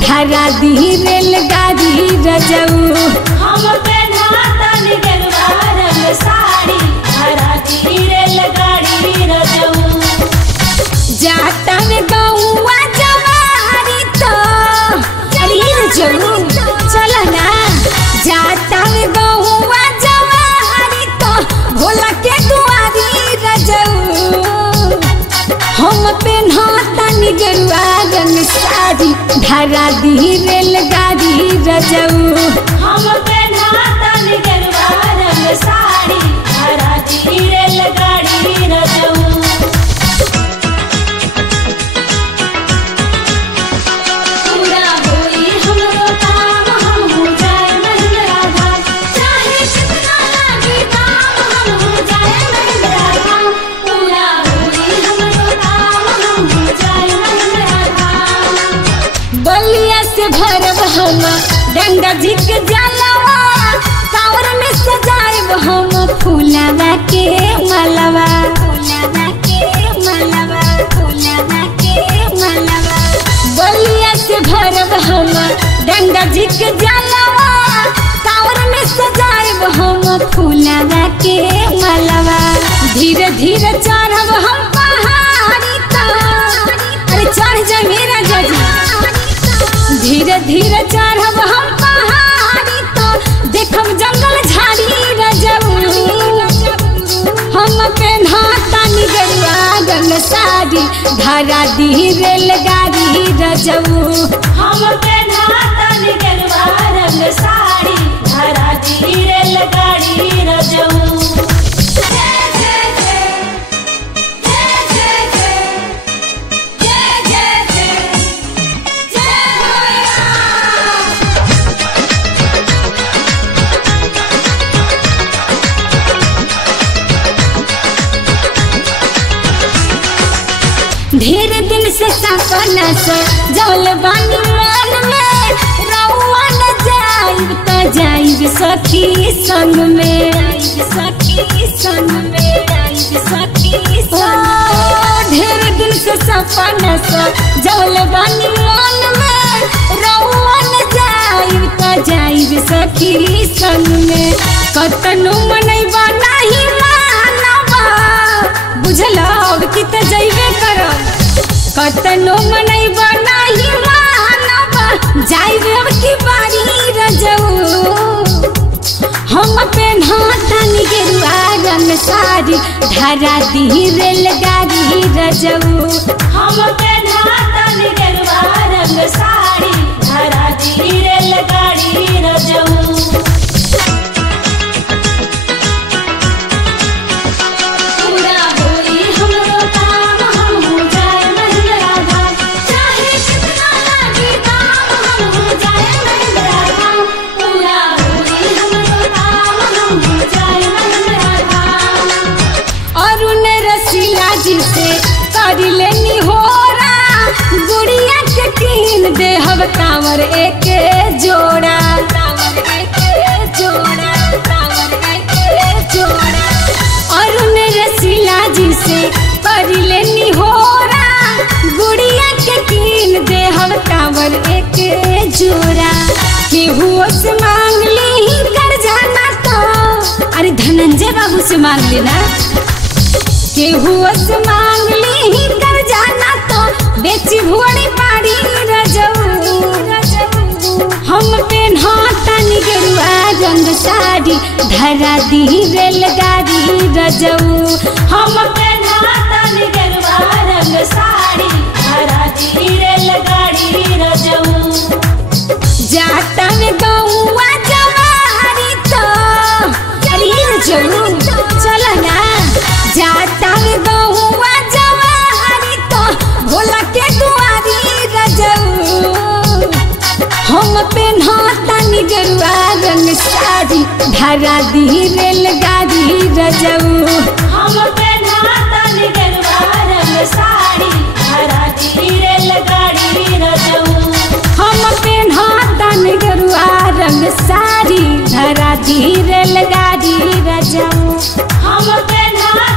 धरा दी रेलगाड़ी रजऊ। हम पेन्हातनी गेरुआ रंग साड़ी धरा दी रेलगाड़ी रजऊ। जाता में गौआ जवारी तो अरे रजऊ चल ना। जाता में गौआ जवारी तो भोला के दुआरी रजऊ। हम पेन्हातनी गेरुआ रंग साड़ी धरा दी रेलगाड़ी रजऊ। हम पेन्हातनी गेरुआ रंग साड़ी धरा दी रेलगाड़ी रजऊ। पूरा होई हमरो काम हम हो जाए महिंद्रा धाम। चाहे कितना लागी दाम हम हो जाए महिंद्रा धाम। पूरा होई हमरो काम हम हो जाए महिंद्रा धाम। बलिया से भरब हम गंगा जी के जलवा। कांवर में सजाएब हम फूलवा के मालवा। फूलवा के मालवा, फूलवा के मालवा। बलिया से भरब हम गंगा जी के जलवा। कांवर में सजाएब हम फूलवा के मालवा। धीरे धीरे चढ़ब हम पहाड़ी तो अरे चढ़ जा मेरा जजी। धीरे धीरे चढ़ब हम पहाड़ी तो देखब जंगल झाड़ी रजऊ। हम पेन्हातनी गेरुआ रंग साड़ी धरा दी रेलगाड़ी रजऊ। हम पेन्हातनी गेरुआ रंग साड़ी धरा दी रेलगाड़ी रजऊ। ढेर दिन से सपना से जौल बानी मन में। रउआ न जाइब त जाइब सखी संग में। जाइब सखी संग में, जाइब सखी संग। ढेर दिन से सपना से जौल बानी मन में। रउआ न जाइब त जाइब सखी संग में। कतनो मनैबा नहीं मानबा बुझल कि त जइबे करब। कतनो मनैबा नहीं मानबा जाइबे अब की बारी रजऊ। हम पेन्हातनी गेरुआ रंग साड़ी धरा दी रेलगाड़ी रजऊ। हम पेन्हातनी गेरुआ रंग साड़ी धरा दी रेलगाड़ी रजऊ। पूरा होई हमरो काम हम हो जाए महिंद्रा धाम। चाहे कितना लागी दाम हम हो जाए महिंद्रा धाम। पूरा होई हमरो काम हम हो जाए महिंद्रा धाम। अरुण रसीला जी से कर लेनी होरा। गुड़िया के कीन देहब कांवर एक जोड़ा। कांवर एक जोड़ा, कांवर एक जोड़ा। अरुण रसीला जी से कर लेनी होरा। गुड़िया के कीन देहब कांवर एक जोड़ा। केहू से मांग ली कर जाना तो अरे धनंजय बाबू से मांग लेना। केहू से मांग ली कर जाना तो बेची भुअड़ी पाड़ी रजऊ। हम पेन्हातनी गेरुआ रंग साड़ी धरा दी रेलगाड़ी रजऊ। हम पेन्हातनी गेरुआ रंग साड़ी धरा दी रेलगाड़ी रजऊ। जाता में गौआ जवारी तो अरे रजऊ चल ना। जाता में गौआ जवारी तो भोला के दुआरी रजऊ। हम पेन्हातनी गेरुआ रंग साड़ी धरा दी रेलगाड़ी रजऊ। हम पेन्हातनी गेरुआ रंग साड़ी धरा दी रेलगाड़ी रजऊ। हम पेन्हातनी गेरुआ रंग साड़ी धरा दी रेलगाड़ी रजऊ। हम पेन्हा